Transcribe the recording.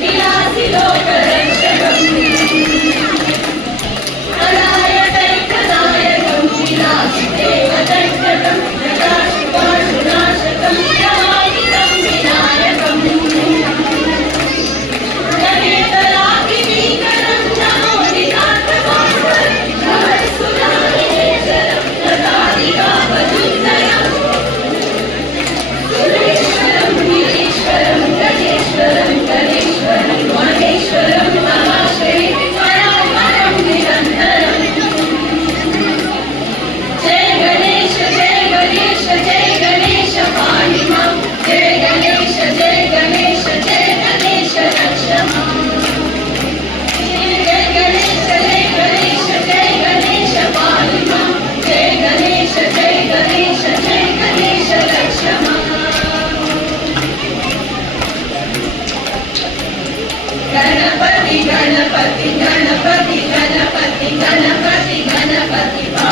विलासि लोकरक्षकम् अनायकैकनायकं विलासि देवदण्डकं जटाशुपाशुनाशकं जमानितं विनायकम् गणेशरागिनीकरं नमोदितार्थभास्वरं नमस्सुरानिलेशरं लतादिकामधुन्दरम् सुरेश्वरं गिरीश्वरं गणेश्वरं गणेश्वरं महेश्वरं नमाश्रये परापरं निरन्तरम् जय गणेश जय गणेश पाहि मां जय गणेश रक्ष मां जय गणेश पाहि मां जय गणेश रक्ष मां गणपति गणपति गणपति गणपति गणपति